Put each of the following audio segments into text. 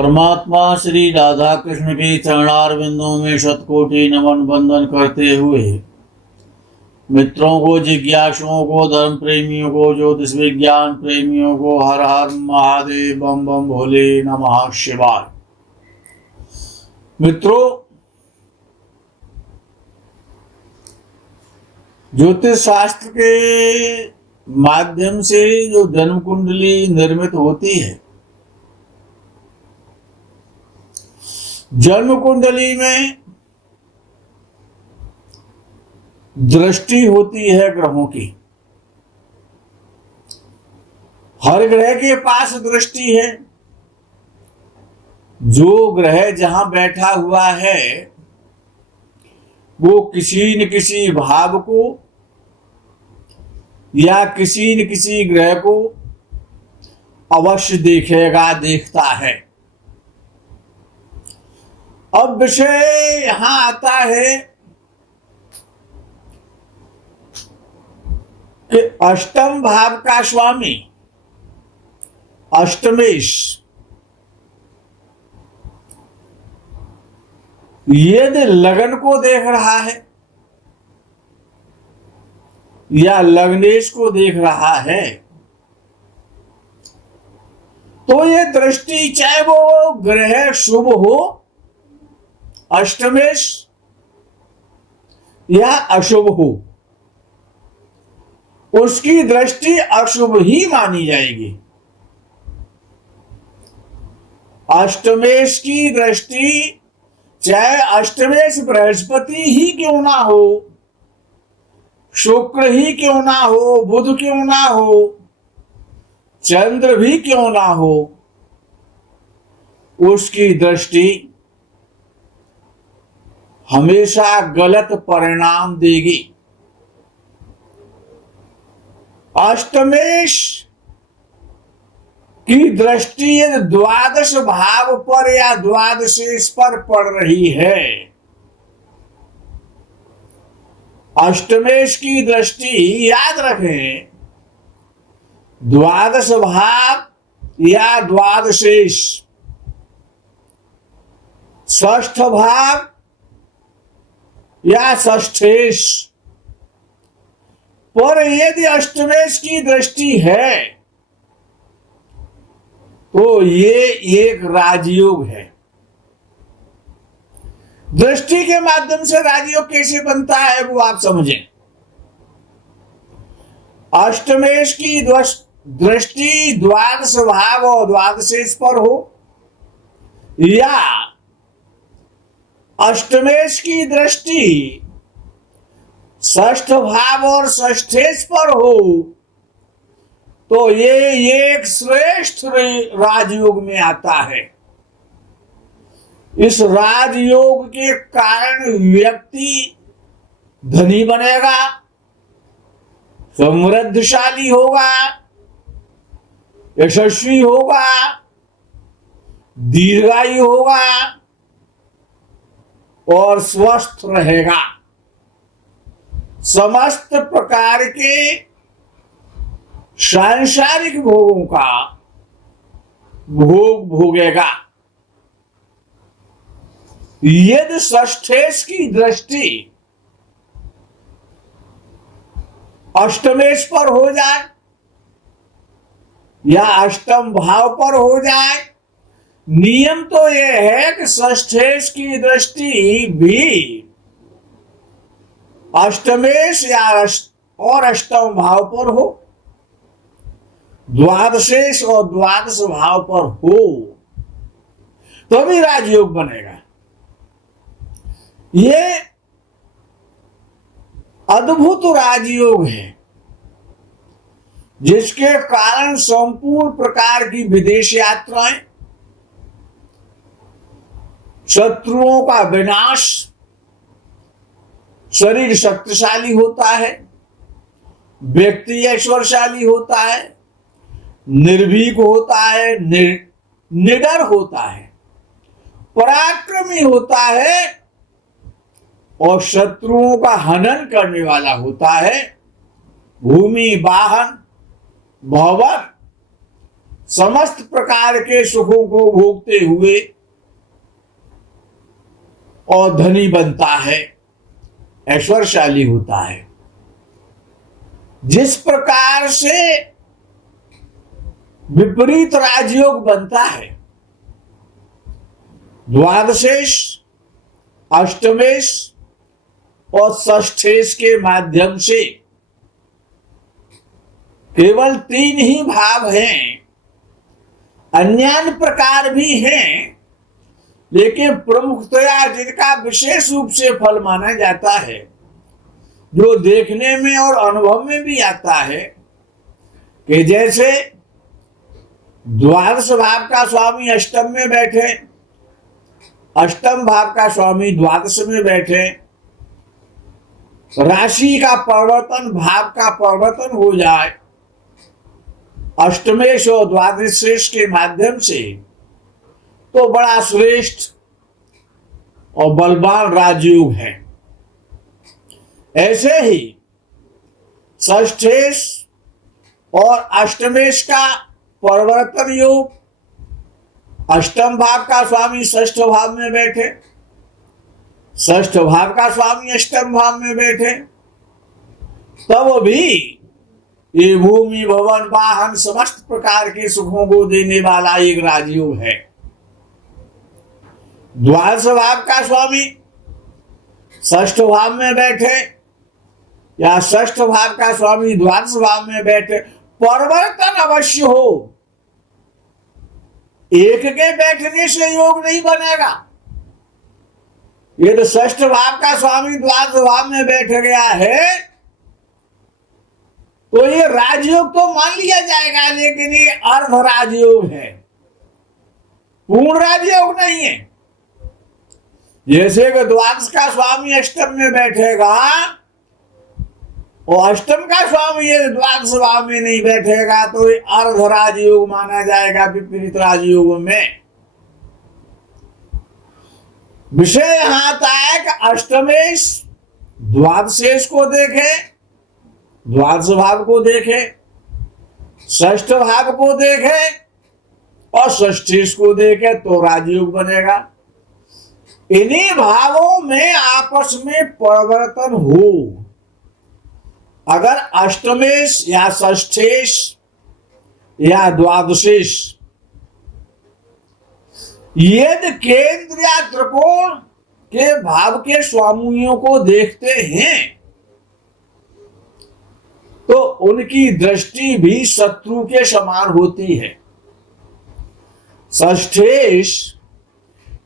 परमात्मा श्री राधा कृष्ण के चरणारविंदों में शतकोटि नमन वंदन करते हुए मित्रों को, जिज्ञासुओं को, धर्म प्रेमियों को, ज्योतिष विज्ञान प्रेमियों को हर हर महादेव, बम बम भोले, नमः शिवाय। मित्रों, ज्योतिष शास्त्र के माध्यम से जो जन्म कुंडली निर्मित होती है, जन्म कुंडली में दृष्टि होती है ग्रहों की। हर ग्रह के पास दृष्टि है। जो ग्रह जहां बैठा हुआ है वो किसी न किसी भाव को या किसी न किसी ग्रह को अवश्य देखेगा, देखता है। अब विषय यहां आता है कि अष्टम भाव का स्वामी अष्टमेश यदि लगन को देख रहा है या लग्नेश को देख रहा है तो ये दृष्टि, चाहे वो ग्रह शुभ हो अष्टमेश या अशुभ हो, उसकी दृष्टि अशुभ ही मानी जाएगी। अष्टमेश की दृष्टि, चाहे अष्टमेश बृहस्पति ही क्यों ना हो, शुक्र ही क्यों ना हो, बुध क्यों ना हो, चंद्र भी क्यों ना हो, उसकी दृष्टि हमेशा गलत परिणाम देगी। अष्टमेश की दृष्टि यदि द्वादश भाव पर या द्वादशेश पर पड़ रही है, अष्टमेश की दृष्टि याद रखें, द्वादश भाव या द्वादशेश, षष्ठ भाव या षष्ठेश पर यदि अष्टमेश की दृष्टि है तो ये एक राजयोग है। दृष्टि के माध्यम से राजयोग कैसे बनता है वो आप समझें। अष्टमेश की दृष्टि द्वादश भाव और द्वादशेश पर हो या अष्टमेश की दृष्टि षष्ठ भाव और षष्ठेश पर हो तो ये एक श्रेष्ठ राजयोग में आता है। इस राजयोग के कारण व्यक्ति धनी बनेगा, समृद्धशाली होगा, यशस्वी होगा, दीर्घायु होगा और स्वस्थ रहेगा। समस्त प्रकार के सांसारिक भोगों का भोग भोगेगा। यदि षष्ठेश की दृष्टि अष्टमेश पर हो जाए या अष्टम भाव पर हो जाए, नियम तो यह है कि षष्ठेश की दृष्टि भी अष्टमेश या और अष्टम भाव पर हो, द्वादशेश और द्वादश भाव पर हो तो भी राजयोग बनेगा। ये अद्भुत राजयोग है जिसके कारण संपूर्ण प्रकार की विदेश यात्राएं, शत्रुओं का विनाश, शरीर शक्तिशाली होता है, व्यक्ति ऐश्वर्यशाली होता है, निर्भीक होता है, निडर होता है, पराक्रमी होता है और शत्रुओं का हनन करने वाला होता है। भूमि, वाहन, भवन समस्त प्रकार के सुखों को भोगते हुए और धनी बनता है, ऐश्वर्यशाली होता है। जिस प्रकार से विपरीत राजयोग बनता है, द्वादशेश, अष्टमेश और षष्ठेश के माध्यम से केवल 3 ही भाव हैं, अन्य प्रकार भी हैं, लेकिन प्रमुखतया जिनका विशेष रूप से फल माना जाता है, जो देखने में और अनुभव में भी आता है, कि जैसे द्वादश भाव का स्वामी अष्टम में बैठे, अष्टम भाव का स्वामी द्वादश में बैठे, राशि का परिवर्तन, भाव का परिवर्तन हो जाए अष्टमेश और द्वादशेश के माध्यम से, तो बड़ा श्रेष्ठ और बलवान राजयोग है। ऐसे ही षष्ठेश और अष्टमेश का परिवर्तन योग, अष्टम भाव का स्वामी षष्ठ भाव में बैठे, षष्ठ भाव का स्वामी अष्टम भाव में बैठे, तब भी ये भूमि भवन वाहन समस्त प्रकार के सुखों को देने वाला एक राजयोग है। द्वादश भाव का स्वामी षष्ठ भाव में बैठे या षष्ठ भाव का स्वामी द्वादश भाव में बैठे, परिवर्तन अवश्य हो। एक के बैठने से योग नहीं बनेगा। ये तो षष्ठ भाव का स्वामी द्वादश भाव में बैठ गया है, तो ये राजयोग तो मान लिया जाएगा, लेकिन ये अर्ध राजयोग है, पूर्ण राजयोग नहीं है। जैसे कि द्वादश का स्वामी अष्टम में बैठेगा और अष्टम का स्वामी ये द्वादश भाव में नहीं बैठेगा, तो ये अर्ध राजयोग माना जाएगा विपरीत राजयोग में। विषय यहां आता है कि अष्टमेश द्वादशेश को देखे, द्वादश भाव को देखे, षष्ठ भाव को देखे और षष्ठेश को देखे, तो राजयोग बनेगा। इन्हीं भावों में आपस में परिवर्तन हो। अगर अष्टमेश या षष्ठेश या द्वादशेश यदि केंद्र या त्रिकोण के भाव के स्वामियों को देखते हैं, तो उनकी दृष्टि भी शत्रु के समान होती है। षष्ठेश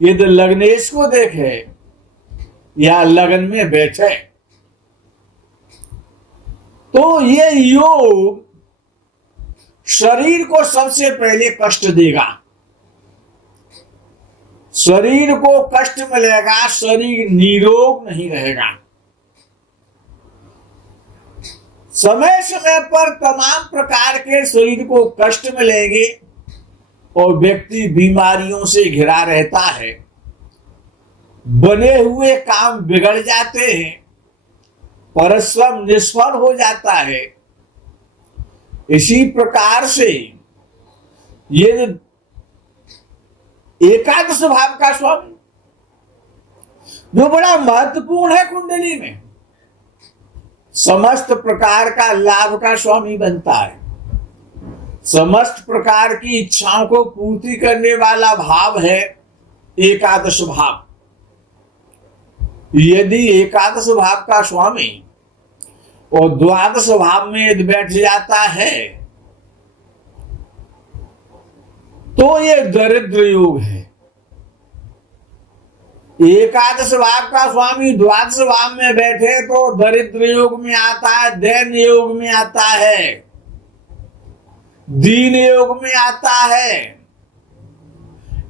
यदि लग्नेश को देखे या लगन में बैठे, तो ये योग शरीर को सबसे पहले कष्ट देगा। शरीर को कष्ट मिलेगा, शरीर निरोग नहीं रहेगा। समय समय पर तमाम प्रकार के शरीर को कष्ट मिलेंगे और व्यक्ति बीमारियों से घिरा रहता है, बने हुए काम बिगड़ जाते हैं, परिश्रम निष्फल हो जाता है। इसी प्रकार से ये एकादश भाव का स्वामी जो बड़ा महत्वपूर्ण है कुंडली में, समस्त प्रकार का लाभ का स्वामी बनता है। समस्त प्रकार की इच्छाओं को पूर्ति करने वाला भाव है एकादश भाव। यदि एकादश भाव का स्वामी और द्वादश भाव में यदि बैठ जाता है, तो ये दरिद्र योग है। एकादश भाव का स्वामी द्वादश भाव में बैठे तो दरिद्र योग में आता है, दैन योग में आता है, दीन योग में आता है।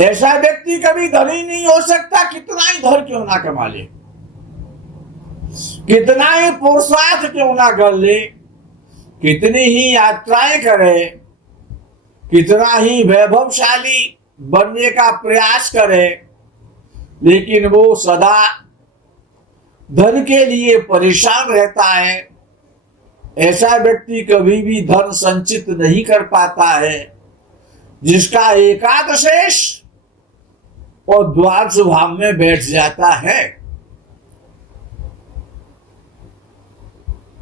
ऐसा व्यक्ति कभी धनी नहीं हो सकता, कितना ही धन क्यों ना कमा ले, कितना ही पुरुषार्थ क्यों ना कर ले, कितनी ही यात्राएं करे, कितना ही वैभवशाली बनने का प्रयास करे, लेकिन वो सदा धन के लिए परेशान रहता है। ऐसा व्यक्ति कभी भी धन संचित नहीं कर पाता है, जिसका एकादशेष और द्वादश भाव में बैठ जाता है।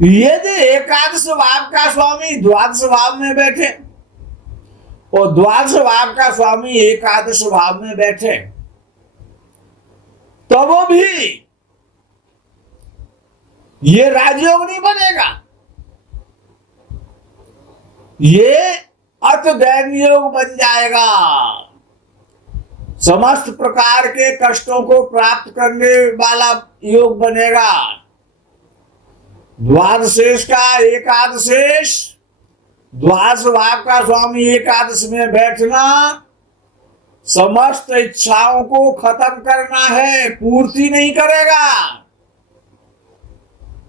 यदि एकादश भाव का स्वामी द्वादश भाव में बैठे और द्वादश भाव का स्वामी एकादश भाव में बैठे तो वो भी ये राजयोग नहीं बनेगा, ये अतदैन योग बन जाएगा। समस्त प्रकार के कष्टों को प्राप्त करने वाला योग बनेगा। द्वादशेष का एकादशेष, द्वादश भाव का स्वामी एकादश में बैठना समस्त इच्छाओं को खत्म करना है, पूर्ति नहीं करेगा।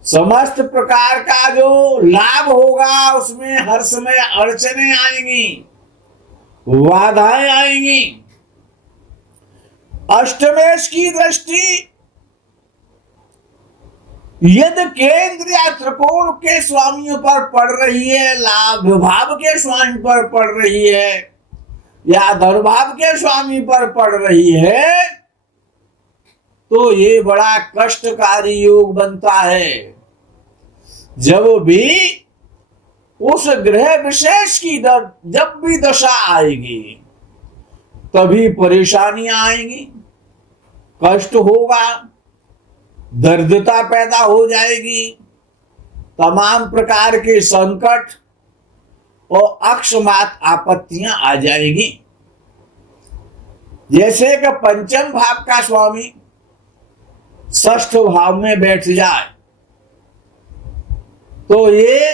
समस्त प्रकार का जो लाभ होगा उसमें हर समय अड़चने आएंगी, बाधाएं आएंगी। अष्टमेश की दृष्टि यदि केंद्र या त्रिकोण के स्वामियों पर पड़ रही है, लाभ भाव के स्वामी पर पड़ रही है या धर्भाव के स्वामी पर पड़ रही है तो ये बड़ा कष्टकारी योग बनता है। जब भी उस ग्रह विशेष की जब भी दशा आएगी तभी परेशानियां आएंगी, कष्ट होगा, दर्दता पैदा हो जाएगी, तमाम प्रकार के संकट और अकस्मात आपत्तियां आ जाएगी। जैसे कि पंचम भाव का स्वामी षष्ठ भाव में बैठ जाए तो ये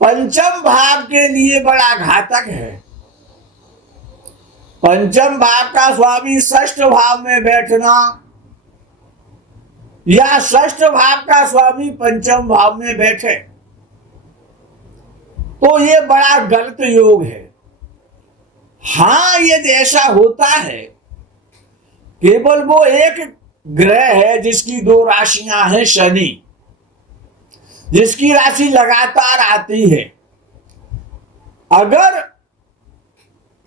पंचम भाव के लिए बड़ा घातक है। पंचम भाव का स्वामी षष्ठ भाव में बैठना या षष्ठ भाव का स्वामी पंचम भाव में बैठे तो ये बड़ा गलत योग है। हाँ, यदि ऐसा होता है, केवल वो एक ग्रह है जिसकी दो राशियां हैं, शनि जिसकी राशि लगातार आती है। अगर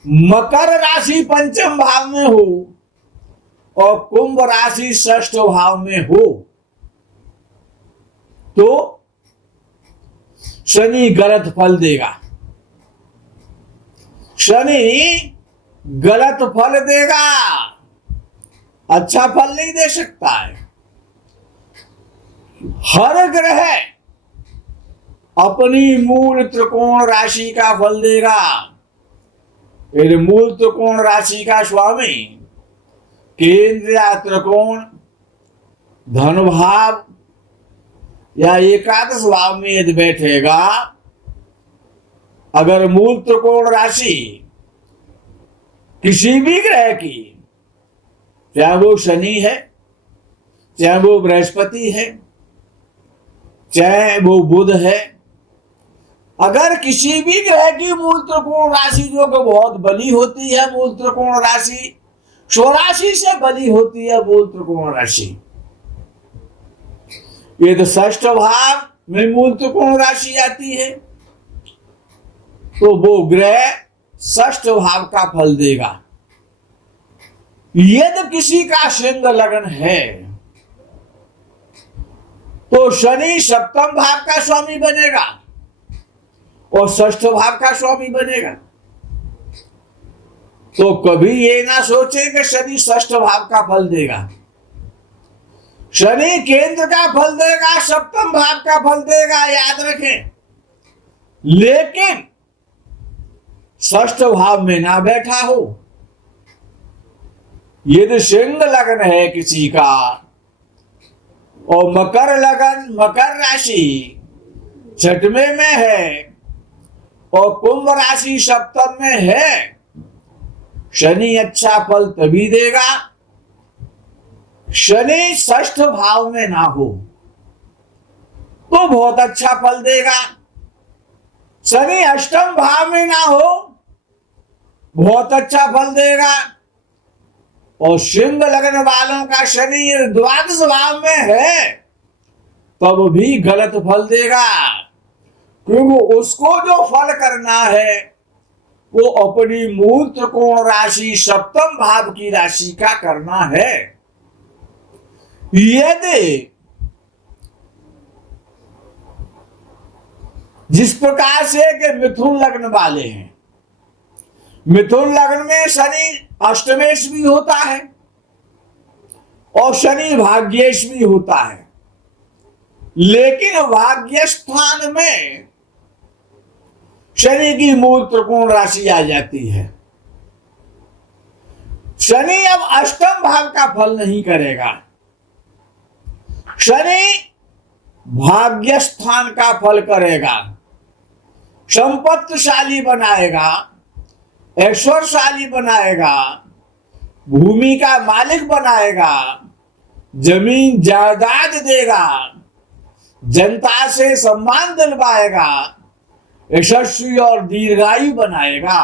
मकर राशि पंचम भाव में हो और कुंभ राशि षष्ठ भाव में हो तो शनि गलत फल देगा। शनि गलत फल देगा, अच्छा फल नहीं दे सकता है। हर ग्रह अपनी मूल त्रिकोण राशि का फल देगा। यदि मूल त्रिकोण राशि का स्वामी केंद्र या त्रिकोण धन भाव या एकादश भाव में यदि बैठेगा, अगर मूल त्रिकोण राशि किसी भी ग्रह की, चाहे वो शनि है, चाहे वो बृहस्पति है, चाहे वो बुध है, अगर किसी भी ग्रह की मूल त्रिकोण राशि जो कि बहुत बली होती है, मूल त्रिकोण राशि 84 से बली होती है मूल त्रिकोण राशि, ये तो षष्ठ भाव में मूल त्रिकोण राशि आती है तो वो ग्रह षष्ठ भाव का फल देगा। यदि किसी का सिंह लग्न है तो शनि सप्तम भाव का स्वामी बनेगा और षष्ठ भाव का स्वामी बनेगा। तो कभी ये ना सोचे कि शनि षष्ठ भाव का फल देगा। शनि केंद्र का फल देगा, सप्तम भाव का फल देगा, याद रखें। लेकिन षष्ठ भाव में ना बैठा हो। यदि सिंह लग्न है किसी का और मकर लगन, मकर राशि छठवें में है और कुंभ राशि सप्तम में है, शनि अच्छा फल तभी देगा शनि षष्ठ भाव में ना हो तो बहुत अच्छा फल देगा। शनि अष्टम भाव में ना हो बहुत अच्छा फल देगा। और सिंह लगन वालों का शनि द्वादश भाव में है तब भी गलत फल देगा, क्योंकि उसको जो फल करना है वो अपनी मूल त्रिकोण राशि सप्तम भाव की राशि का करना है। यदि जिस प्रकार से कि मिथुन लग्न वाले हैं, मिथुन लग्न में शनि अष्टमेश भी होता है और शनि भाग्येश भी होता है, लेकिन भाग्य स्थान में शनि की मूल त्रिकोण राशि आ जाती है। शनि अब अष्टम भाव का फल नहीं करेगा, शनि भाग्य स्थान का फल करेगा, संपत्तिशाली बनाएगा, ऐश्वर्यशाली बनाएगा, भूमि का मालिक बनाएगा, जमीन जायदाद देगा, जनता से सम्मान दिलवाएगा, यशस्वी और दीर्घायु बनाएगा।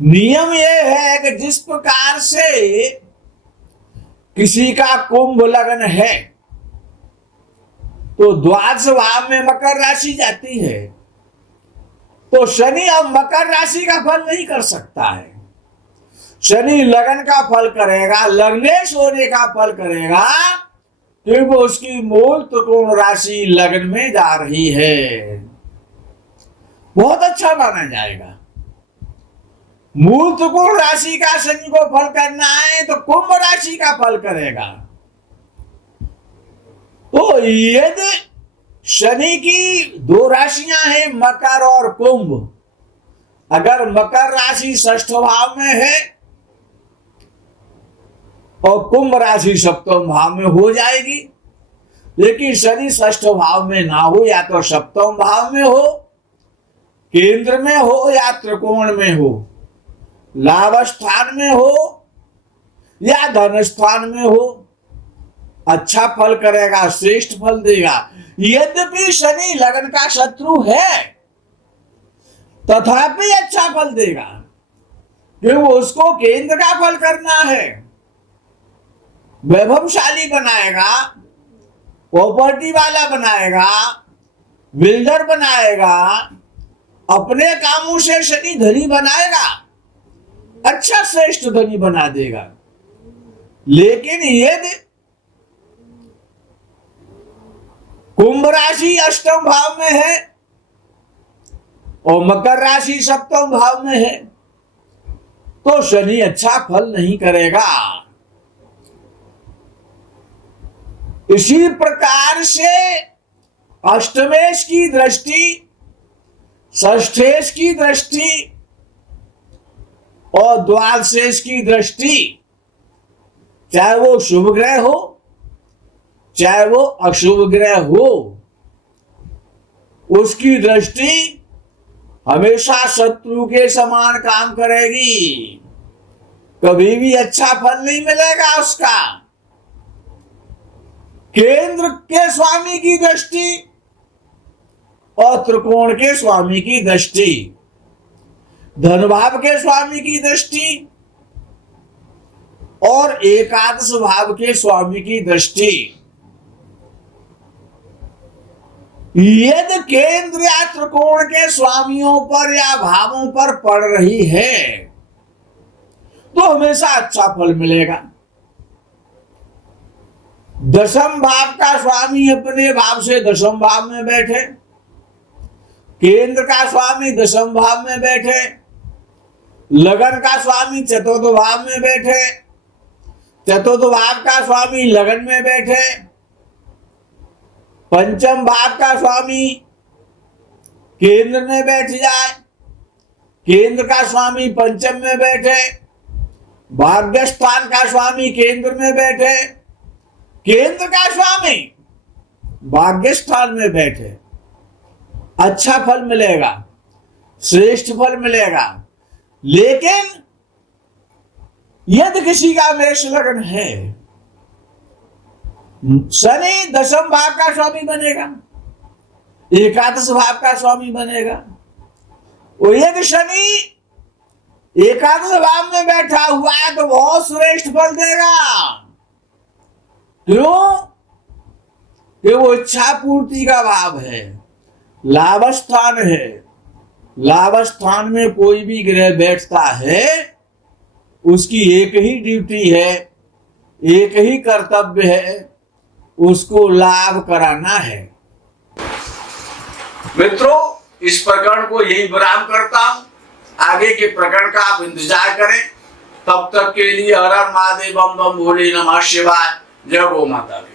नियम यह है कि जिस प्रकार से किसी का कुंभ लग्न है तो द्वादश भाव में मकर राशि जाती है, तो शनि अब मकर राशि का फल नहीं कर सकता है। शनि लगन का फल करेगा, लग्नेश होने का फल करेगा, क्योंकि उसकी मूल त्रिकोण राशि लग्न में जा रही है। बहुत अच्छा माना जाएगा। मूल त्रिकोण राशि का शनि को फल करना है तो कुंभ राशि का फल करेगा। तो यदि शनि की दो राशियां हैं, मकर और कुंभ, अगर मकर राशि षष्ठ भाव में है और कुंभ राशि सप्तम भाव में हो जाएगी, लेकिन शनि षष्ठ भाव में ना हो, या तो सप्तम भाव में हो, केंद्र में हो या त्रिकोण में हो, लाभ स्थान में हो या धन स्थान में हो, अच्छा फल करेगा, श्रेष्ठ फल देगा। यद्यपि शनि लगन का शत्रु है तथापि अच्छा फल देगा, क्योंकि उसको केंद्र का फल करना है, वैभवशाली बनाएगा, प्रॉपर्टी वाला बनाएगा, बिल्डर बनाएगा, अपने कामों से शनि धनी बनाएगा, अच्छा श्रेष्ठ धनी बना देगा। लेकिन यदि कुंभ राशि अष्टम भाव में है और मकर राशि सप्तम भाव में है तो शनि अच्छा फल नहीं करेगा। इसी प्रकार से अष्टमेश की दृष्टि, षष्ठेश की दृष्टि और द्वादशेश की दृष्टि, चाहे वो शुभ ग्रह हो चाहे वो अशुभ ग्रह हो, उसकी दृष्टि हमेशा शत्रु के समान काम करेगी, कभी भी अच्छा फल नहीं मिलेगा उसका। केंद्र के स्वामी की दृष्टि और त्रिकोण के स्वामी की दृष्टि, धन भाव के स्वामी की दृष्टि और एकादश भाव के स्वामी की दृष्टि, यदि केंद्र या त्रिकोण के स्वामियों पर या भावों पर पड़ रही है तो हमेशा अच्छा फल मिलेगा। दशम भाव का स्वामी अपने भाव से दशम भाव में बैठे, केंद्र का स्वामी दशम भाव में बैठे, लगन का स्वामी चतुर्थ भाव में बैठे, चतुर्थ भाव का स्वामी लगन में बैठे, पंचम भाव का स्वामी केंद्र में बैठ जाए, केंद्र का स्वामी पंचम में बैठे, भाग्य स्थान का स्वामी केंद्र में बैठे, केंद्र का स्वामी भाग्य स्थान में बैठे, अच्छा फल मिलेगा, श्रेष्ठ फल मिलेगा। लेकिन यदि किसी का मेष लग्न है, शनि दशम भाव का स्वामी बनेगा, एकादश भाव का स्वामी बनेगा, और यदि शनि एकादश भाव में बैठा हुआ है तो बहुत श्रेष्ठ फल देगा। क्यों? कि वो इच्छा पूर्ति का भाव है, लाभ स्थान है, लाभ स्थान में कोई भी ग्रह बैठता है, उसकी एक ही ड्यूटी है, एक ही कर्तव्य है, उसको लाभ कराना है। मित्रों, इस प्रकरण को यही विराम करता हूं। आगे के प्रकरण का आप इंतजार करें। तब तक के लिए हर हर महादेव, बम बम भोले नमः शिवाय। जय गौ माता की।